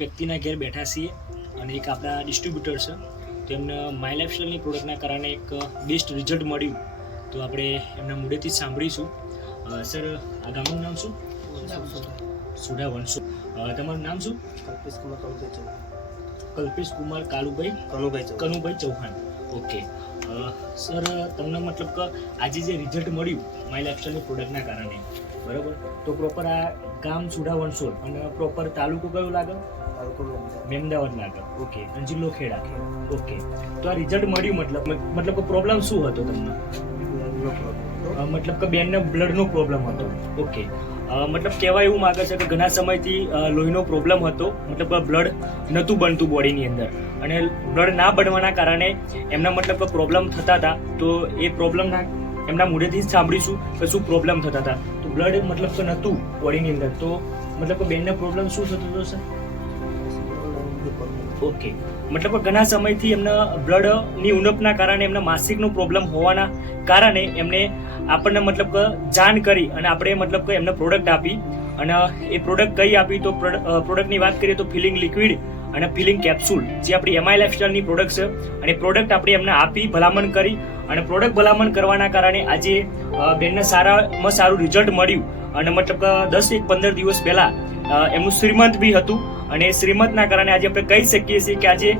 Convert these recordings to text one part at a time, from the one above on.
વ્યક્તિના ઘેર બેઠા છીએ અને એક આપણા ડિસ્ટ્રીબ્યુટર છે, તેમને માય લાઇફસ્ટાઈલની પ્રોડક્ટના કારણે એક બેસ્ટ રિઝલ્ટ મળ્યું. તો આપણે એમના મોઢેથી જ સાંભળીશું. સર, આ ગામનું નામ શું? સુડા વંશો. તમારું નામ શું? કલ્પેશ કુમાર કનુભાઈ ચૌહાણ. ઓકે સર, તમને મતલબ કે આજે જે રિઝલ્ટ મળ્યું માય લાઇફસ્ટાઈલની પ્રોડક્ટના કારણે, બરાબર, તો પ્રોપર આ ગામ સુડા વંશોલ અને પ્રોપર તાલુકો કયો લાગે? મેમદાવાદ લાગે. ઓકે. અને જિલ્લો ખેડા. ઓકે. તો આ રિઝલ્ટ મળ્યું મતલબ કે પ્રોબ્લેમ શું હતો તમને? મતલબ કે બેનને બ્લડનો પ્રોબ્લેમ હતો. ઓકે. મતલબ કહેવા એવું માગે છે કે ઘણા સમયથી લોહીનો પ્રોબ્લેમ હતો, મતલબ બ્લડ નહોતું બનતું બોડીની અંદર, અને બ્લડ ના બનવાના કારણે એમના મતલબ કે પ્રોબ્લેમ થતા હતા. તો એ પ્રોબ્લેમના એમના મોઢેથી જ સાંભળીશું કે શું પ્રોબ્લેમ થતા હતા. તો બ્લડ મતલબ કે નહોતું બોડીની અંદર, તો મતલબ કે બેનને પ્રોબ્લેમ શું થતો હતો સર? ઓકે. મતલબ કે ઘણા સમયથી એમના બ્લડની ઉણપના કારણે એમના માસિકનો પ્રોબ્લેમ હોવાના કારણે એમને આપણને મતલબ કે જાણ કરી અને આપણે મતલબ કે એમને પ્રોડક્ટ આપી. અને એ પ્રોડક્ટ કઈ આપી? તો પ્રોડક્ટની વાત કરીએ તો ફિલિંગ લિક્વિડ અને ફિલિંગ કેપ્સ્યુલ, જે આપણી એમઆઈ લાઇફસ્ટાઈલની પ્રોડક્ટ છે. અને પ્રોડક્ટ આપણે એમને આપી, ભલામણ કરી, અને પ્રોડક્ટ ભલામણ કરવાના કારણે આજે બેનને સારામાં સારું રિઝલ્ટ મળ્યું. અને મતલબ કે 10-15 દિવસ પહેલા એમનું શ્રીમંત બી હતું, અને એ શ્રીમંતના કારણે આજે આપણે કહી શકીએ છીએ કે આજે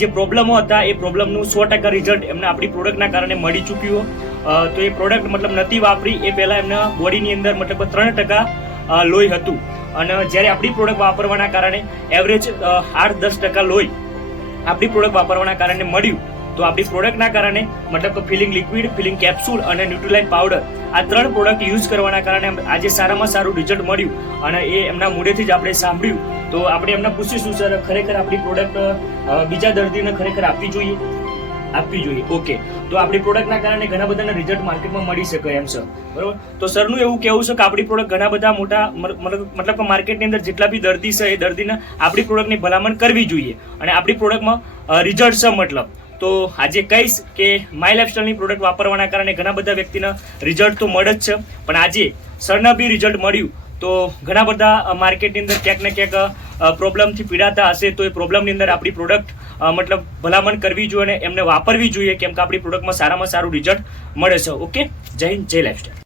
જે પ્રોબ્લેમો હતા એ પ્રોબ્લેમનું 100% રિઝલ્ટ એમને આપણી પ્રોડક્ટના કારણે મળી ચૂક્યું. તો એ પ્રોડક્ટ મતલબ નથી વાપરી એ પહેલા એમના બોડીની અંદર મતલબ 3% લોહી હતું, અને જ્યારે આપણી પ્રોડક્ટ વાપરવાના કારણે એવરેજ 8-10% લોહી આપણી પ્રોડક્ટ વાપરવાના કારણે મળ્યું. તો આપણી પ્રોડક્ટના કારણે મતલબ કે ફિલિંગ લિક્વિડ, ફિલિંગ કેપ્સ્યુલ અને ન્યુટ્રીલાઇટ પાવડર, આ 3 પ્રોડક્ટ યુઝ કરવાના કારણે આજે સારામાં સારું રિઝલ્ટ મળ્યું. અને એ એમના મોઢેથી જ આપણે સાંભળ્યું. તો આપણે એમને પૂછીશું, સર, ખરેખર આપણી પ્રોડક્ટ બીજા દર્દીને ખરેખર આપવી જોઈએ? ઓકે. તો આપણી પ્રોડક્ટના કારણે ઘણા બધાના રિઝલ્ટ માર્કેટમાં મળી શકે એમ છે, બરોબર. તો સરનું એવું કહેવું છે કે આપણી પ્રોડક્ટ ઘણા બધા મોટા મતલબ કે માર્કેટની અંદર જેટલા બી દર્દી છે એ દર્દીને આપણી પ્રોડક્ટની ભલામણ કરવી જોઈએ, અને આપણી પ્રોડક્ટમાં રિઝલ્ટ છે મતલબ. તો આજે કહીશ કે માય લાઇફસ્ટાઈલની પ્રોડક્ટ વાપરવાના કારણે ઘણા બધા વ્યક્તિના રિઝલ્ટ તો મળે જ છે, પણ આજે સરના બી રિઝલ્ટ મળ્યું. તો ઘણા બધા માર્કેટની અંદર ક્યાંક ને ક્યાંક પ્રોબ્લેમથી પીડાતા હશે, તો એ પ્રોબ્લેમની અંદર આપણી પ્રોડક્ટ મતલબ ભલામણ કરવી જોઈએ અને એમને વાપરવી જોઈએ, કેમ કે આપણી પ્રોડક્ટમાં સારામાં સારું રિઝલ્ટ મળે છે. ઓકે. જય હિન્દ, જય લાઇફસ્ટાઈલ.